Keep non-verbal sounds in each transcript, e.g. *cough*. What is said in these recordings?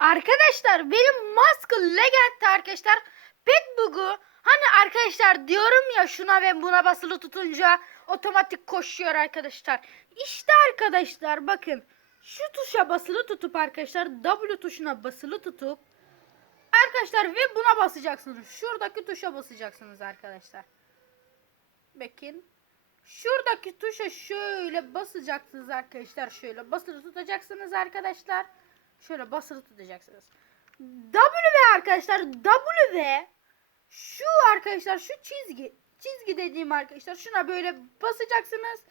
Arkadaşlar benim Muscle Legend arkadaşlar pet bug'u hani arkadaşlar diyorum ya şuna ve buna basılı tutunca otomatik koşuyor arkadaşlar. İşte arkadaşlar bakın şu tuşa basılı tutup arkadaşlar W tuşuna basılı tutup arkadaşlar ve buna basacaksınız. Şuradaki tuşa basacaksınız arkadaşlar. Bakın. Şuradaki tuşa şöyle basacaksınız arkadaşlar. Şöyle basılı tutacaksınız arkadaşlar. Şöyle basılı tutacaksınız. W arkadaşlar W şu arkadaşlar şu çizgi çizgi dediğim arkadaşlar şuna böyle basacaksınız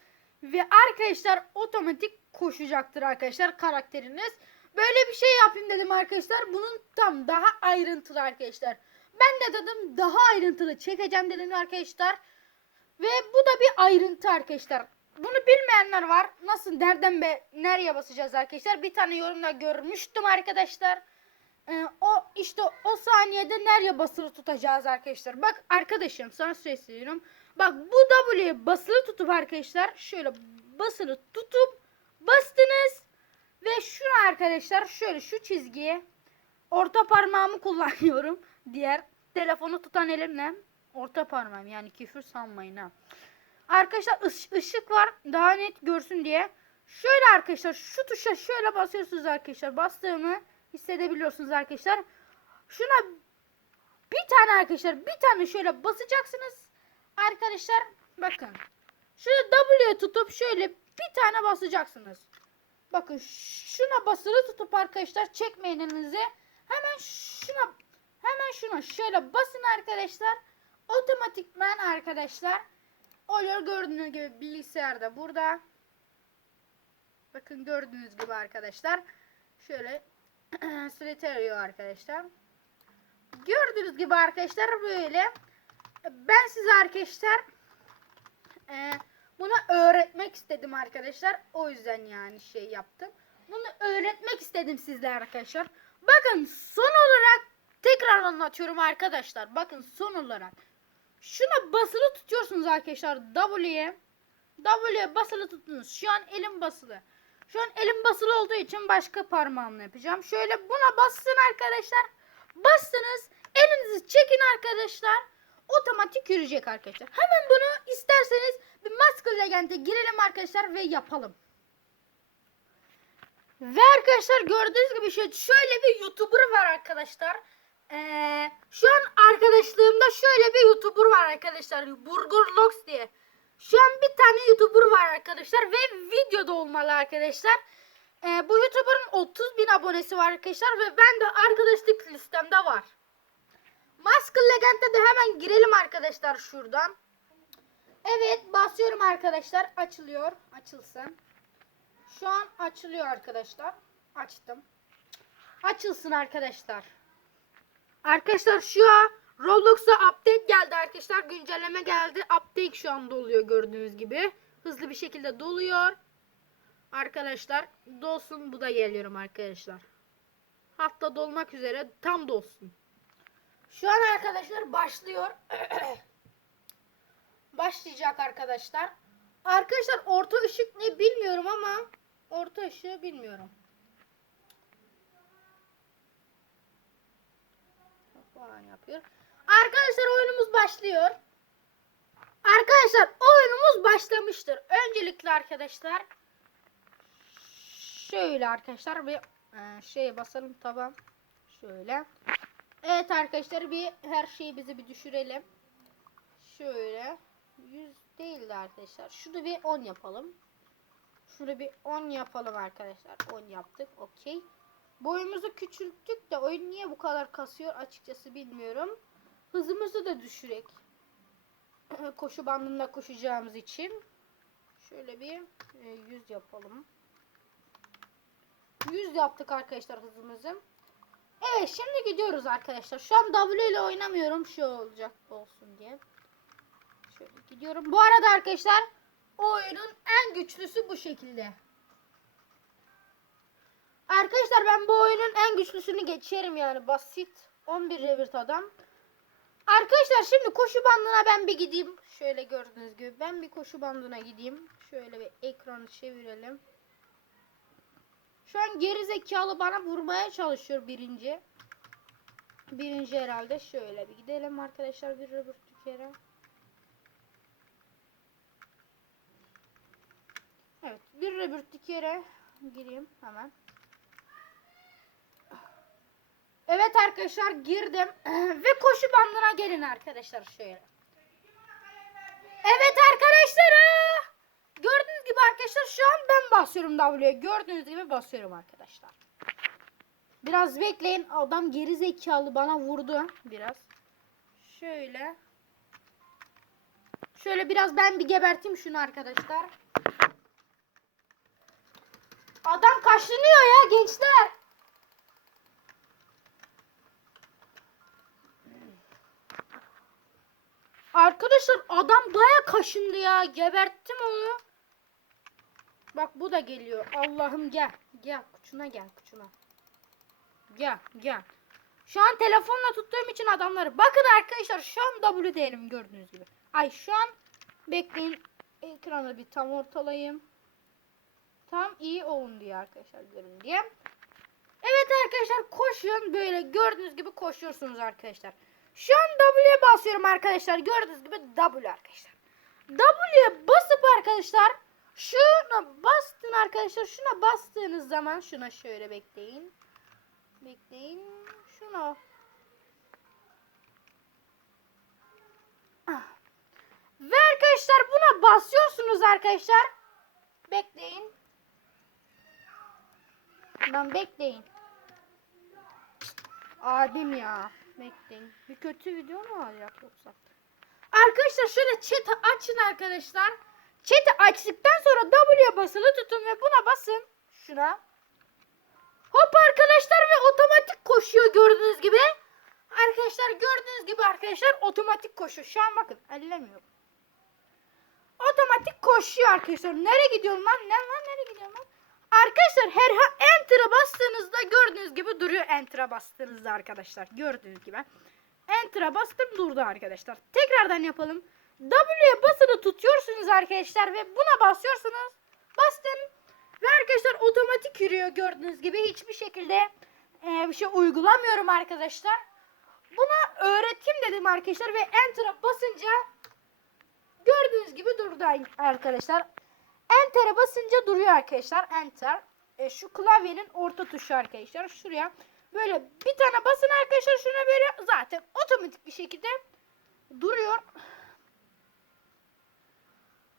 ve arkadaşlar otomatik koşacaktır arkadaşlar karakteriniz. Böyle bir şey yapayım dedim arkadaşlar. Bunun tam daha ayrıntılı arkadaşlar. Ben de dedim daha ayrıntılı çekeceğim dedim arkadaşlar. Ve bu da bir ayrıntı arkadaşlar. Bunu bilmeyenler var. Nasıl nereden be nereye basacağız arkadaşlar? Bir tane yorumda görmüştüm arkadaşlar. Ee, o işte o saniyede nereye basılı tutacağız arkadaşlar. Bak arkadaşım sana söylüyorum. Bak bu W'ye basılı tutup arkadaşlar şöyle basılı tutup bastınız ve şunu arkadaşlar şöyle şu çizgiye orta parmağımı kullanıyorum. Diğer telefonu tutan elimle orta parmağım yani küfür sanmayın ha. Arkadaşlar ış- ışık var daha net görsün diye. Şöyle arkadaşlar şu tuşa şöyle basıyorsunuz arkadaşlar. Bastığımı hissedebiliyorsunuz arkadaşlar. Şuna bir tane arkadaşlar bir tane şöyle basacaksınız. Arkadaşlar bakın. Şöyle W'ye tutup şöyle bir tane basacaksınız. Bakın şuna basılı tutup arkadaşlar çekmeyin elinizi. Hemen şuna hemen şuna şöyle basın arkadaşlar. Otomatikman arkadaşlar oluyor gördüğünüz gibi bilgisayarda burada. Bakın gördüğünüz gibi arkadaşlar. Şöyle *clears throat* Solitario arkadaşlar. Gördüğünüz gibi arkadaşlar böyle. Ben size arkadaşlar e, bunu öğretmek istedim arkadaşlar. O yüzden yani şey yaptım. Bunu öğretmek istedim sizlere arkadaşlar. Bakın son olarak tekrar anlatıyorum arkadaşlar. Bakın son olarak. Şuna basılı tutuyorsunuz arkadaşlar W'ye. W'ye basılı tutunuz. Şu an elim basılı. Şu an elim basılı olduğu için başka parmağımla yapacağım. Şöyle buna bassın arkadaşlar. Bastınız. Elinizi çekin arkadaşlar. Otomatik yürüyecek arkadaşlar. Hemen bunu isterseniz bir Maskell Legend'e girelim arkadaşlar ve yapalım. Ve arkadaşlar gördüğünüz gibi şöyle bir YouTuber var arkadaşlar. Ee, şu an arkadaşlığımda şöyle bir YouTuber var arkadaşlar. Burger Logs diye. Şu an bir tane YouTuber var arkadaşlar ve videoda olmalı arkadaşlar. Ee, bu YouTuber'ın 30 bin abonesi var arkadaşlar ve ben de arkadaşlık listemde var. Maskell Legend'e de hemen girelim arkadaşlar şuradan. Evet basıyorum arkadaşlar. Açılıyor. Açılsın. Şu an açılıyor arkadaşlar. Açtım. Açılsın arkadaşlar. Arkadaşlar şu an Roblox'a update geldi arkadaşlar. Güncelleme geldi. Update şu anda oluyor gördüğünüz gibi. Hızlı bir şekilde doluyor. Arkadaşlar dolsun bu da geliyorum arkadaşlar. Hatta dolmak üzere tam dolsun. Şu an arkadaşlar başlıyor. *clears throat* Başlayacak arkadaşlar. Arkadaşlar orta ışık ne bilmiyorum ama orta ışığı bilmiyorum. Falan yapıyor. Arkadaşlar oyunumuz başlıyor. Arkadaşlar oyunumuz başlamıştır. Öncelikle arkadaşlar şöyle arkadaşlar bir e, şeye basalım tamam. Şöyle. Evet arkadaşlar bir her şeyi bizi bir düşürelim. Şöyle 100 değildi arkadaşlar. Şunu bir 10 yapalım. Şunu bir 10 yapalım arkadaşlar. 10 yaptık. Okey. Boyumuzu küçülttük de oyun niye bu kadar kasıyor açıkçası bilmiyorum. Hızımızı da düşürek. *clears throat* Koşu bandında koşacağımız için. Şöyle bir 100 yapalım. 100 yaptık arkadaşlar hızımızı. Evet şimdi gidiyoruz arkadaşlar. Şu an W ile oynamıyorum. Şu olacak olsun diye. Şöyle gidiyorum. Bu arada arkadaşlar oyunun en güçlüsü bu şekilde. Arkadaşlar ben bu oyunun en güçlüsünü geçerim yani basit. 11 revert adam. Arkadaşlar şimdi koşu bandına ben bir gideyim. Şöyle gördüğünüz gibi ben bir koşu bandına gideyim. Şöyle bir ekranı çevirelim. Şu an geri zekalı bana vurmaya çalışıyor birinci. Birinci herhalde. Şöyle bir gidelim arkadaşlar bir öbür kere. Evet bir öbür yere gireyim hemen. Evet arkadaşlar girdim *clears throat* ve koşu bandına gelin arkadaşlar şöyle. Evet arkadaşlar gördüğünüz gibi arkadaşlar şu an ben basıyorum W'ye gördüğünüz gibi basıyorum arkadaşlar. Biraz bekleyin adam geri zekalı bana vurdu biraz. Şöyle. Şöyle biraz ben bir geberteyim şunu arkadaşlar. Adam kaşınıyor ya gençler. Arkadaşlar adam baya kaşındı ya. Geberttim onu. Bak bu da geliyor. Allah'ım gel. Gel kuçuna gel kuçuna. Gel gel. Şu an telefonla tuttuğum için adamları. Bakın arkadaşlar şu an W değerim gördüğünüz gibi. Ay şu an bekleyin. Ekranı bir tam ortalayayım. Tam iyi olun diye arkadaşlar görün diye. Evet arkadaşlar koşun böyle gördüğünüz gibi koşuyorsunuz arkadaşlar. Şu an W'ye basıyorum arkadaşlar. Gördüğünüz gibi W arkadaşlar. W'ye basıp arkadaşlar şuna bastın arkadaşlar. Şuna bastığınız zaman şuna şöyle bekleyin. Bekleyin. Şuna. Ah. Ve arkadaşlar buna basıyorsunuz arkadaşlar. Bekleyin. Lan bekleyin. Abim ya. Bekleyin. Bir kötü video mu olacak yoksa? Arkadaşlar şöyle chat'i açın arkadaşlar. Chat'i açtıktan sonra W'ye basılı tutun ve buna basın. Şuna. Hop arkadaşlar ve otomatik koşuyor gördüğünüz gibi. Arkadaşlar gördüğünüz gibi arkadaşlar otomatik koşuyor. Şu an bakın ellemiyorum. Otomatik koşuyor arkadaşlar. Nereye gidiyorum lan? Ne lan? Nereye gidiyorum lan? Arkadaşlar her enter'a bastığınızda gördüğünüz gibi duruyor enter'a bastığınızda arkadaşlar. Gördüğünüz gibi. Enter'a bastım durdu arkadaşlar. Tekrardan yapalım. W'ye basılı tutuyorsunuz arkadaşlar ve buna basıyorsunuz. Bastım. Ve arkadaşlar otomatik yürüyor gördüğünüz gibi. Hiçbir şekilde e, bir şey uygulamıyorum arkadaşlar. Buna öğreteyim dedim arkadaşlar ve enter'a basınca gördüğünüz gibi durdu arkadaşlar. Enter'e basınca duruyor arkadaşlar. Enter. E, şu klavyenin orta tuşu arkadaşlar. Şuraya böyle bir tane basın arkadaşlar. Şuna böyle zaten otomatik bir şekilde duruyor.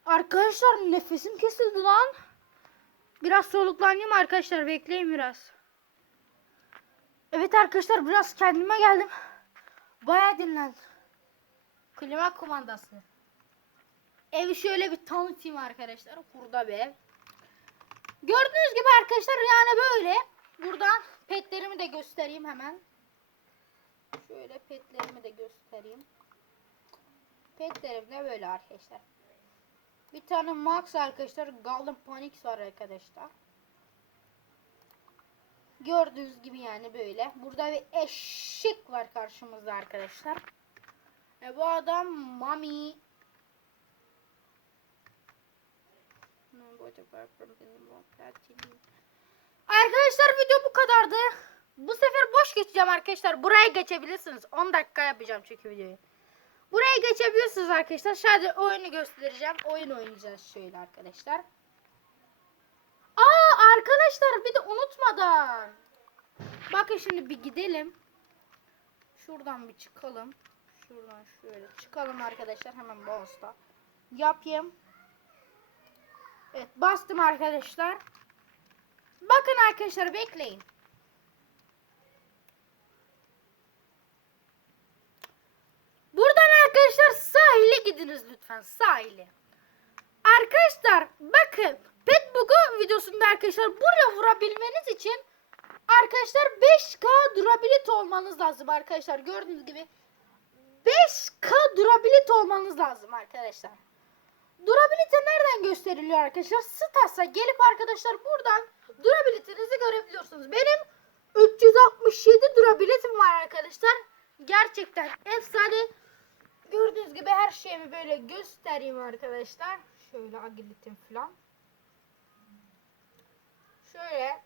Arkadaşlar nefesim kesildi lan. Biraz soluklanayım arkadaşlar. Bekleyin biraz. Evet arkadaşlar biraz kendime geldim. Baya dinlendim. Klima kumandası. Evi şöyle bir tanıtayım arkadaşlar. Burada bir ev. Gördüğünüz gibi arkadaşlar yani böyle. Buradan petlerimi de göstereyim hemen. Şöyle petlerimi de göstereyim. Petlerim de böyle arkadaşlar. Bir tane Max arkadaşlar. Golden Panix var arkadaşlar. Gördüğünüz gibi yani böyle. Burada bir eşek var karşımızda arkadaşlar. E bu adam Mami Arkadaşlar video bu kadardı. Bu sefer boş geçeceğim arkadaşlar. Buraya geçebilirsiniz. 10 dakika yapacağım çünkü videoyu. Buraya geçebilirsiniz arkadaşlar. Sadece oyunu göstereceğim. Oyun oynayacağız şöyle arkadaşlar. Aa arkadaşlar bir de unutmadan. Bakın şimdi bir gidelim. Şuradan bir çıkalım. Şuradan şöyle çıkalım arkadaşlar. Hemen boss'ta. Yapayım. Evet bastım arkadaşlar. Bakın arkadaşlar bekleyin. Buradan arkadaşlar sahile gidiniz lütfen sahile. Arkadaşlar bakın Petbug'u videosunda arkadaşlar buraya vurabilmeniz için arkadaşlar 5K durability olmanız lazım arkadaşlar gördüğünüz gibi 5K durability olmanız lazım arkadaşlar. Durability nereden gösteriliyor arkadaşlar? Stas'a gelip arkadaşlar buradan durability'nizi görebiliyorsunuz. Benim 367 durability'm var arkadaşlar. Gerçekten efsane. Gördüğünüz gibi her şeyimi böyle göstereyim arkadaşlar. Şöyle agilitim falan. Şöyle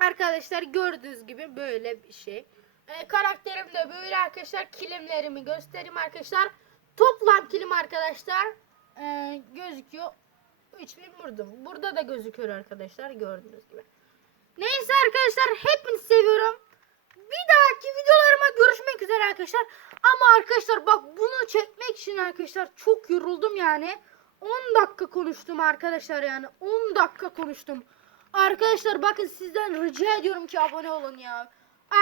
Arkadaşlar gördüğünüz gibi böyle bir şey. Ee, karakterim de böyle arkadaşlar. Kilimlerimi göstereyim arkadaşlar. Toplam kilim arkadaşlar ee, gözüküyor. 3000 vurdum. Burada da gözüküyor arkadaşlar gördüğünüz gibi. Neyse arkadaşlar hepinizi seviyorum. Bir dahaki videolarıma görüşmek üzere arkadaşlar. Ama arkadaşlar bak bunu çekmek için arkadaşlar çok yoruldum yani. 10 dakika konuştum arkadaşlar yani. 10 dakika konuştum. Arkadaşlar bakın sizden rica ediyorum ki abone olun ya.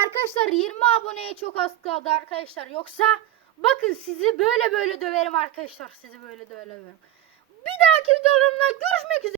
Arkadaşlar 20 aboneye çok az kaldı arkadaşlar. Yoksa bakın sizi böyle böyle döverim arkadaşlar. Sizi böyle böyle döverim. Bir dahaki videolarımda görüşmek üzere.